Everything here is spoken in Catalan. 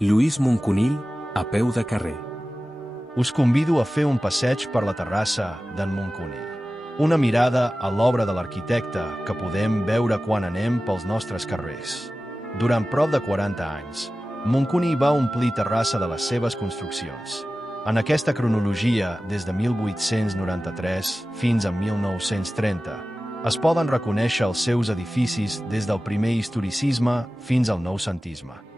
Lluís Moncunill, a peu de carrer. Us convido a fer un passeig per la terrassa d'en Moncunill. Una mirada a l'obra de l'arquitecte que podem veure quan anem pels nostres carrers. Durant prop de 40 anys, Moncunill va omplir Terrassa de les seves construccions. En aquesta cronologia, des de 1893 fins a 1930, es poden reconèixer els seus edificis des del primer historicisme fins al noucentisme.